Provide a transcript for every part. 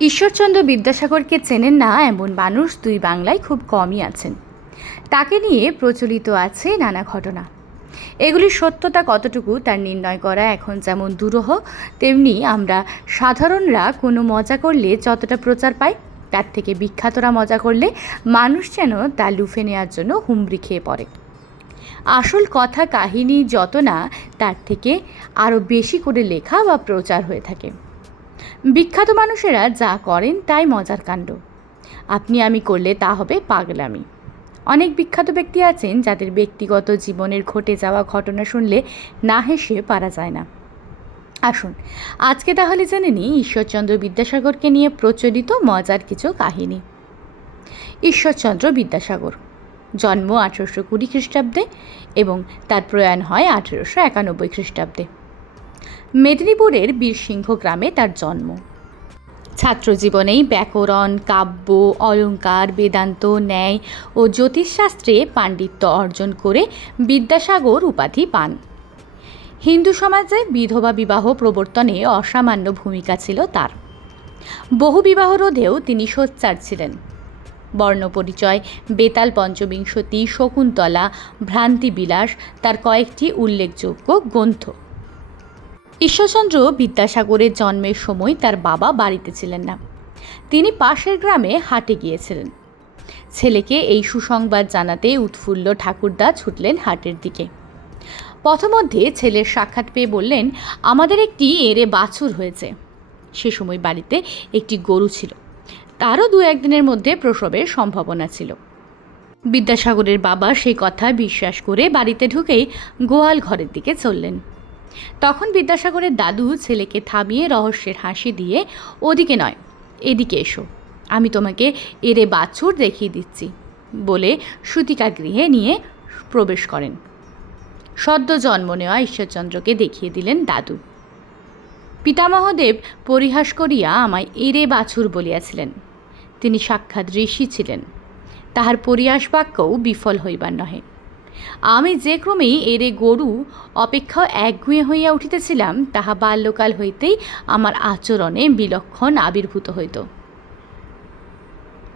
ঈশ্বরচন্দ্র বিদ্যাসাগরকে চেনেন না এমন মানুষ দুই বাংলায় খুব কমই আছেন। তাকে নিয়ে প্রচলিত আছে নানা ঘটনা। এগুলির সত্যতা কতটুকু তার নির্ণয় করা এখন যেমন দুরূহ, তেমনি আমরা সাধারণরা কোনো মজা করলে যতটা প্রচার পায় তার থেকে বিখ্যাতরা মজা করলে মানুষ যেন তা লুফে নেওয়ার জন্য হুমড়ি খেয়ে পড়ে। আসল কথা কাহিনী যত না, তার থেকে আরও বেশি করে লেখা বা প্রচার হয়ে থাকে। বিখ্যাত মানুষেরা যা করেন তাই মজার কাণ্ড। আপনি আমি করলে তা হবে পাগলামি। অনেক বিখ্যাত ব্যক্তি আছেন যাদের ব্যক্তিগত জীবনের ঘটে যাওয়া ঘটনা শুনলে না হেসে পারা যায় না। আসুন, আজকে তাহলে জেনে নিই ঈশ্বরচন্দ্র বিদ্যাসাগরকে নিয়ে প্রচলিত মজার কিছু কাহিনী। ঈশ্বরচন্দ্র বিদ্যাসাগর, জন্ম আঠেরোশো কুড়ি খ্রিস্টাব্দে এবং তার প্রয়াণ হয় আঠেরোশো একানব্বই খ্রিস্টাব্দে। মেদিনীপুরের বীরসিংহ গ্রামে তার জন্ম। ছাত্রজীবনেই ব্যাকরণ, কাব্য, অলঙ্কার, বেদান্ত, ন্যায় ও জ্যোতিষশাস্ত্রে পাণ্ডিত্য অর্জন করে বিদ্যাসাগর উপাধি পান। হিন্দু সমাজে বিধবা বিবাহ প্রবর্তনে অসামান্য ভূমিকা ছিল তার। বহু বিবাহ রোধেও তিনি সোচ্চার ছিলেন। বর্ণপরিচয় বেতাল পঞ্চবিংশতি শকুন্তলা, ভ্রান্তিবিলাস, তার কয়েকটি উল্লেখযোগ্য গ্রন্থ। ঈশ্বরচন্দ্র বিদ্যাসাগরের জন্মের সময় তার বাবা বাড়িতে ছিলেন না। তিনি পাশের গ্রামে হাটে গিয়েছিলেন। ছেলেকে এই সুসংবাদ জানাতে উৎফুল্ল ঠাকুরদা ছুটলেন হাটের দিকে। পথমধ্যে ছেলের সাক্ষাৎ পেয়ে বললেন, আমাদের একটি এরে বাছুর হয়েছে। সে সময় বাড়িতে একটি গরু ছিল। তারও দু একদিনের মধ্যে প্রসবের সম্ভাবনা ছিল। বিদ্যাসাগরের বাবা সেই কথা বিশ্বাস করে বাড়িতে ঢুকেই গোয়াল ঘরের দিকে চললেন। তখন বিদ্যাসাগরের দাদু ছেলেকে থামিয়ে রহস্যের হাসি দিয়ে ওদিকে নয়, এদিকে এসো। আমি তোমাকে এরে বাছুর দেখিয়ে দিচ্ছি বলে সুতিকা গৃহে নিয়ে প্রবেশ করেন। সদ্য জন্ম নেওয়া ঈশ্বরচন্দ্রকে দেখিয়ে দিলেন দাদু। পিতামহদেব পরিহাস করিয়া আমায় এরে বাছুর বলিয়াছিলেন। তিনি সাক্ষাৎ ঋষি ছিলেন। তাহার পরিহাস বাক্যও বিফল হইবার নহে। আমি যে ক্রমেই এরে গরু অপেক্ষা একগুঁয়ে হইয়া উঠিতেছিলাম, তাহা বাল্যকাল হইতেই আমার আচরণে বিলক্ষণ আবির্ভূত হইত।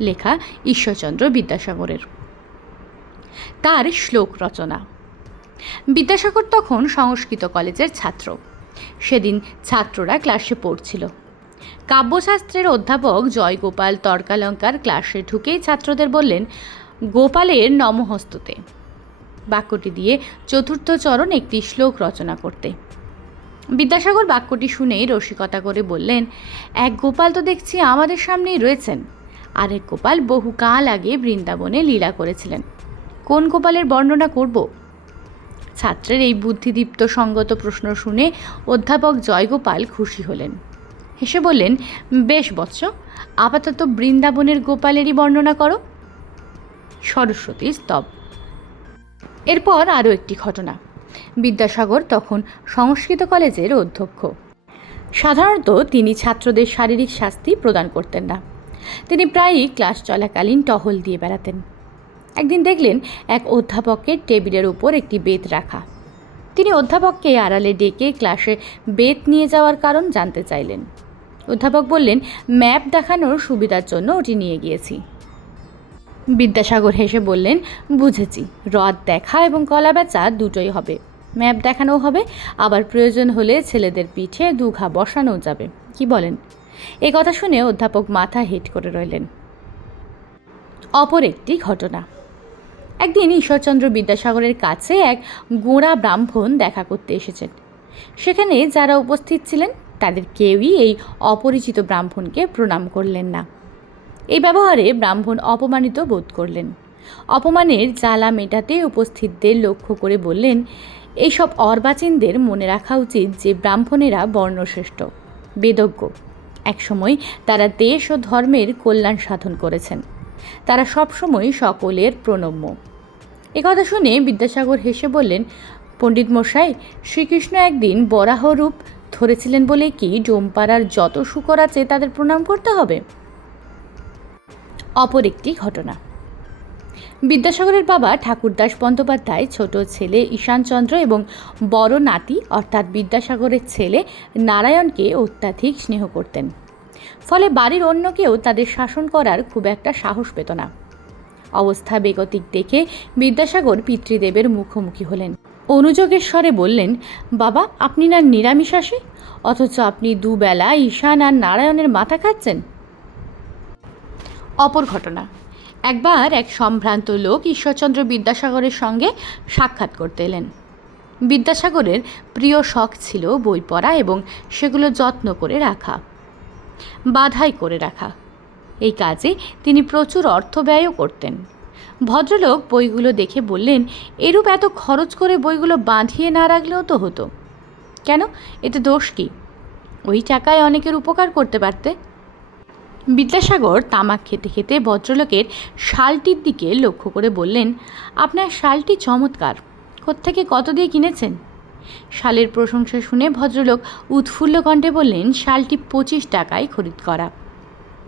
লেখা ঈশ্বরচন্দ্র বিদ্যাসাগরের। তার শ্লোক রচনা। বিদ্যাসাগর তখন সংস্কৃত কলেজের ছাত্র। সেদিন ছাত্ররা ক্লাসে পড়ছিল। কাব্যশাস্ত্রের অধ্যাপক জয়গোপাল তর্কালঙ্কার ক্লাসে ঢুকেই ছাত্রদের বললেন, গোপালের নমহস্ততে। বাক্যটি দিয়ে চতুর্থ চরণ একটি শ্লোক রচনা করতে। বিদ্যাসাগর বাক্যটি শুনেই রসিকতা করে বললেন, এক গোপাল তো দেখছি আমাদের সামনেই রয়েছেন। আরেক গোপাল বহুকাল আগে বৃন্দাবনে লীলা করেছিলেন। কোন গোপালের বর্ণনা করব? ছাত্রের এই বুদ্ধিদীপ্ত সঙ্গত প্রশ্ন শুনে অধ্যাপক জয়গোপাল খুশি হলেন। হেসে বললেন, বেশ বৎস, আপাতত বৃন্দাবনের গোপালেরই বর্ণনা করো। সরস্বতী স্তব। এরপর আরও একটি ঘটনা। বিদ্যাসাগর তখন সংস্কৃত কলেজের অধ্যক্ষ। সাধারণত তিনি ছাত্রদের শারীরিক শাস্তি প্রদান করতেন না। তিনি প্রায়ই ক্লাস চলাকালীন টহল দিয়ে বেড়াতেন। একদিন দেখলেন এক অধ্যাপকের টেবিলের উপর একটি বেত রাখা। তিনি অধ্যাপককে আড়ালে ডেকে ক্লাসে বেত নিয়ে যাওয়ার কারণ জানতে চাইলেন। অধ্যাপক বললেন, ম্যাপ দেখানোর সুবিধার জন্য ওটি নিয়ে গিয়েছি। বিদ্যাসাগর হেসে বললেন, বুঝেছি হ্রদ দেখা এবং কলা বেচা দুটোই হবে। ম্যাপ দেখানোও হবে, আবার প্রয়োজন হলে ছেলেদের পিঠে দু ঘা বসানোও যাবে। কি বলেন? এই কথা শুনে অধ্যাপক মাথা হেট করে রইলেন। অপর একটি ঘটনা। একদিন ঈশ্বরচন্দ্র বিদ্যাসাগরের কাছে এক গোঁড়া ব্রাহ্মণ দেখা করতে এসেছেন। সেখানে যারা উপস্থিত ছিলেন, তাদের কেউই এই অপরিচিত ব্রাহ্মণকে প্রণাম করলেন না। এই ব্যবহারে ব্রাহ্মণ অপমানিত বোধ করলেন। অপমানের জ্বালা মেটাতে উপস্থিতদের লক্ষ্য করে বললেন, এইসব অর্বাচীনদের মনে রাখা উচিত যে ব্রাহ্মণেরা বর্ণশ্রেষ্ঠ, বেদজ্ঞ। একসময় তারা দেশ ও ধর্মের কল্যাণ সাধন করেছেন। তারা সবসময় সকলের প্রণম্য। একথা শুনে বিদ্যাসাগর হেসে বললেন, পণ্ডিত মশাই, শ্রীকৃষ্ণ একদিন বরাহরূপ ধরেছিলেন বলে কি ডোমপাড়ার যত শুকর আছে তাদের প্রণাম করতে হবে? অপর একটি ঘটনা। বিদ্যাসাগরের বাবা ঠাকুরদাস বন্দ্যোপাধ্যায় ছোট ছেলে ঈশানচন্দ্র এবং বড় নাতি অর্থাৎ বিদ্যাসাগরের ছেলে নারায়ণকে অত্যাধিক স্নেহ করতেন। ফলে বাড়ির অন্য কেউ তাদের শাসন করার খুব একটা সাহস পেত না। অবস্থা বেগতিক দেখে বিদ্যাসাগর পিতৃদেবের মুখোমুখি হলেন। অনুযোগের স্বরে বললেন, বাবা, আপনি না নিরামিষাসী অথচ আপনি দুবেলা ঈশান আর নারায়ণের মাথা খাচ্ছেন? অপর ঘটনা। একবার এক সম্ভ্রান্ত লোক ঈশ্বরচন্দ্র বিদ্যাসাগরের সঙ্গে সাক্ষাৎ করতে এলেন। বিদ্যাসাগরের প্রিয় শখ ছিল বই পড়া এবং সেগুলো যত্ন করে রাখা, বাধাই করে রাখা। এই কাজে তিনি প্রচুর অর্থ ব্যয়ও করতেন। ভদ্রলোক বইগুলো দেখে বললেন, এরূপ এত খরচ করে বইগুলো বাঁধিয়ে না রাখলেও তো হতো। কেন? এতে দোষ কি? ওই টাকায় অনেকের উপকার করতে পারতে। বিদ্যাসাগর তামাক খেতে খেতে ভদ্রলোকের শালটির দিকে লক্ষ্য করে বললেন, আপনার শালটি চমৎকার। কোত্থেকে কত দিয়ে কিনেছেন? শালের প্রশংসা শুনে ভদ্রলোক উৎফুল্ল কণ্ঠে বললেন, শালটি পঁচিশ টাকায় খরিদ করা।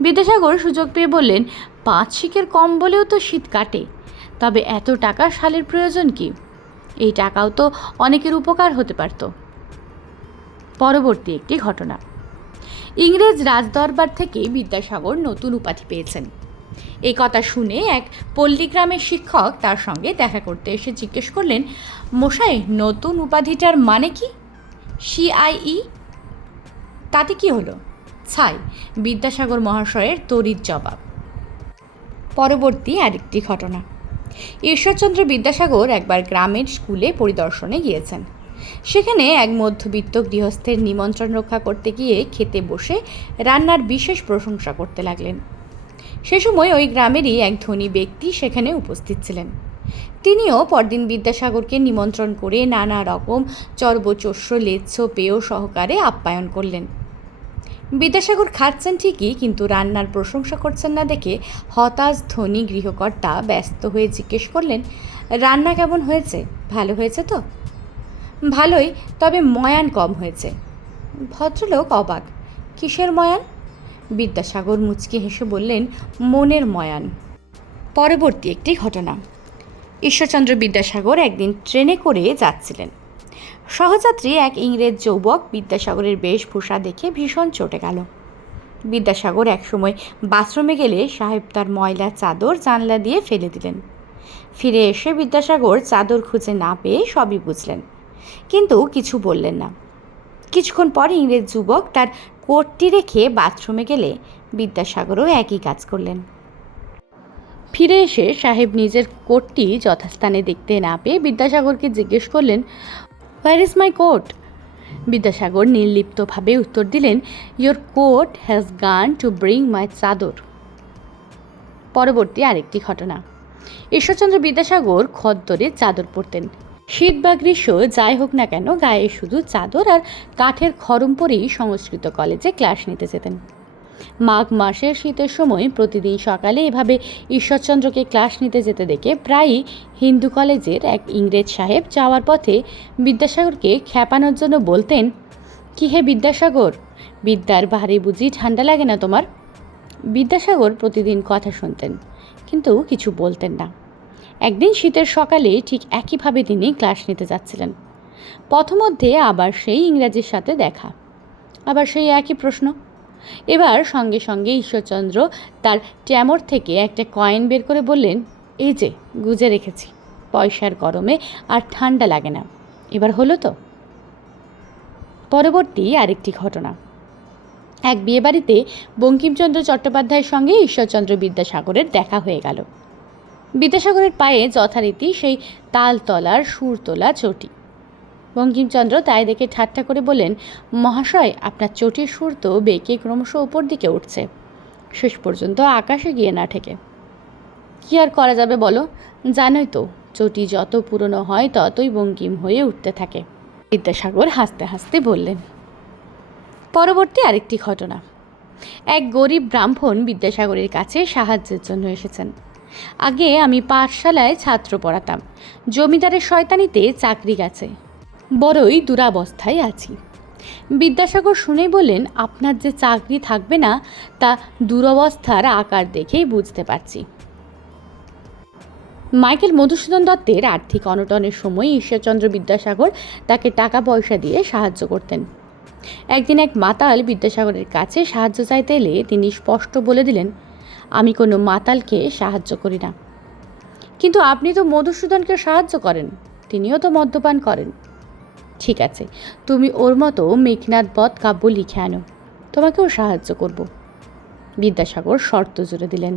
বিদ্যাসাগর সুযোগ পেয়ে বললেন, পাঁচ শিকের কম বলেও তো শীত কাটে। তবে এত টাকা শালের প্রয়োজন কি? এই টাকাও তো অনেকের উপকার হতে পারত। পরবর্তী একটি ঘটনা। ইংরেজ রাজদরবার থেকে বিদ্যাসাগর নতুন উপাধি পেয়েছেন। এই কথা শুনে এক পল্লীগ্রামের শিক্ষক তার সঙ্গে দেখা করতে এসে জিজ্ঞেস করলেন, মশাই, নতুন উপাধিটার মানে কি? সিআইই তাতে কি হলো? ছাই, বিদ্যাসাগর মহাশয়ের তড়িৎ জবাব। পরবর্তী আরেকটি ঘটনা। ঈশ্বরচন্দ্র বিদ্যাসাগর একবার গ্রামের স্কুলে পরিদর্শনে গিয়েছেন। সেখানে এক মধ্যবিত্ত গৃহস্থের নিমন্ত্রণ রক্ষা করতে গিয়ে খেতে বসে রান্নার বিশেষ প্রশংসা করতে লাগলেন। সে সময় ওই গ্রামেরই এক ধনী ব্যক্তি সেখানে উপস্থিত ছিলেন। তিনিও পরদিন বিদ্যাসাগরকে নিমন্ত্রণ করে নানা রকম চর্বচস্য, লেচ্ছ পেয় সহকারে আপ্যায়ন করলেন। বিদ্যাসাগর খাচ্ছেন ঠিকই, কিন্তু রান্নার প্রশংসা করছেন না দেখে হতাশ ধনী গৃহকর্তা ব্যস্ত হয়ে জিজ্ঞেস করলেন, রান্না কেমন হয়েছে? ভালো হয়েছে তো? ভালোই, তবে ময়ান কম হয়েছে। ভদ্রলোক অবাক। কিসের ময়ান? বিদ্যাসাগর মুচকি হেসে বললেন, মনের ময়ান। পরবর্তী একটি ঘটনা। ঈশ্বরচন্দ্র বিদ্যাসাগর একদিন ট্রেনে করে যাচ্ছিলেন। সহযাত্রী এক ইংরেজ যৌবক বিদ্যাসাগরের বেশভূষা দেখে ভীষণ চটে গেল। বিদ্যাসাগর একসময় বাথরুমে গেলে সাহেব তার ময়লা চাদর জানলা দিয়ে ফেলে দিলেন। ফিরে এসে বিদ্যাসাগর চাদর খুঁজে না পেয়ে সবই বুঝলেন। কিন্তু কিছু বললেন না। কিছুক্ষণ পর ইংরেজ যুবক তার কোটটি রেখে বাথরুমে গেলে বিদ্যাসাগরও একই কাজ করলেন। ফিরে এসে সাহেব নিজের কোটটি যথাস্থানে দেখতে না পেয়ে বিদ্যাসাগরকে জিজ্ঞেস করলেন where is my coat Vidyasagar নির্লিপ্তভাবে উত্তর দিলেন your coat has gone to bring my chadar. পরবর্তী আরেকটি ঘটনা। ঈশ্বরচন্দ্র বিদ্যাসাগর খদ্দরে চাদর পরতেন। শীত বা গ্রীষ্ম, যাই হোক না কেন, গায়ে শুধু চাদর আর কাঠের খরম পরেই সংস্কৃত কলেজে ক্লাস নিতে যেতেন। মাঘ মাসের শীতের সময় প্রতিদিন সকালে এভাবে ঈশ্বরচন্দ্রকে ক্লাস নিতে যেতে দেখে প্রায়ই হিন্দু কলেজের এক ইংরেজ সাহেব যাওয়ার পথে বিদ্যাসাগরকে খ্যাপানোর জন্য বলতেন, কি হে বিদ্যাসাগর? বিদ্যার ভারী বুঝি ঠান্ডা লাগে না তোমার? বিদ্যাসাগর প্রতিদিন কথা শুনতেন, কিন্তু কিছু বলতেন না। একদিন শীতের সকালে ঠিক একইভাবে তিনি ক্লাস নিতে যাচ্ছিলেন। পথমধ্যে আবার সেই ইংরাজির সাথে দেখা, আবার সেই একই প্রশ্ন। এবার সঙ্গে সঙ্গে ঈশ্বরচন্দ্র তার ট্যামর থেকে একটা কয়েন বের করে বললেন, এই যে, গুজে রেখেছি। পয়সার গরমে আর ঠান্ডা লাগে না। এবার হলো তো? পরবর্তী আরেকটি ঘটনা। এক বিয়েবাড়িতে বঙ্কিমচন্দ্র চট্টোপাধ্যায়ের সঙ্গে ঈশ্বরচন্দ্র বিদ্যাসাগরের দেখা হয়ে গেল। বিদ্যাসাগরের পায়ে যথারীতি সেই তালতলার সুরতলা চটি। বঙ্কিমচন্দ্র তাই দেখে ঠাট্টা করে বলেন মহাশয়, আপনার চটির সুর তো বেঁকে ক্রমশ ওপর দিকে উঠছে। শেষ পর্যন্ত আকাশে গিয়ে না ঠেকে। কী আর করা যাবে বলো? জানোই তো, চটি যত পুরনো হয় ততই বঙ্কিম হয়ে উঠতে থাকে। বিদ্যাসাগর হাসতে হাসতে বললেন, পরবর্তী আরেকটি ঘটনা। এক গরিব ব্রাহ্মণ বিদ্যাসাগরের কাছে সাহায্যের জন্য এসেছেন। আগে আমি পাঠশালায় ছাত্র পড়াতাম। জমিদারের শয়তানিতে চাকরি গেছে। বড়ই দুরাবস্থায় আছি। বিদ্যাসাগর শুনেই বললেন, আপনার যে চাকরি থাকবে না, তা দুরবস্থার আকার দেখেই বুঝতে পারছি। মাইকেল মধুসূদন দত্তের আর্থিক অনটনের সময় ঈশ্বরচন্দ্র বিদ্যাসাগর তাকে টাকা পয়সা দিয়ে সাহায্য করতেন। একদিন এক মাতাল বিদ্যাসাগরের কাছে সাহায্য চাইতে এলে তিনি স্পষ্ট বলে দিলেন আমি কোনো মাতালকে সাহায্য করি না। কিন্তু আপনি তো মধুসূদনকে সাহায্য করেন, তিনিও তো মদ্যপান করেন। ঠিক আছে, তুমি ওর মতো মেঘনাথ বধ কাব্য লিখে আনো, তোমাকেও সাহায্য করব। বিদ্যাসাগর শর্ত জুড়ে দিলেন।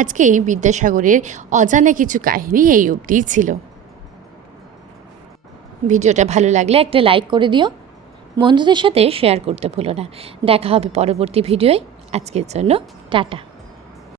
আজকে বিদ্যাসাগরের অজানা কিছু কাহিনী এই অবধিই ছিল। ভিডিওটা ভালো লাগলে একটা লাইক করে দিও। বন্ধুদের সাথে শেয়ার করতে ভুলো না। দেখা হবে পরবর্তী ভিডিওয়। আজকের জন্য টাটা।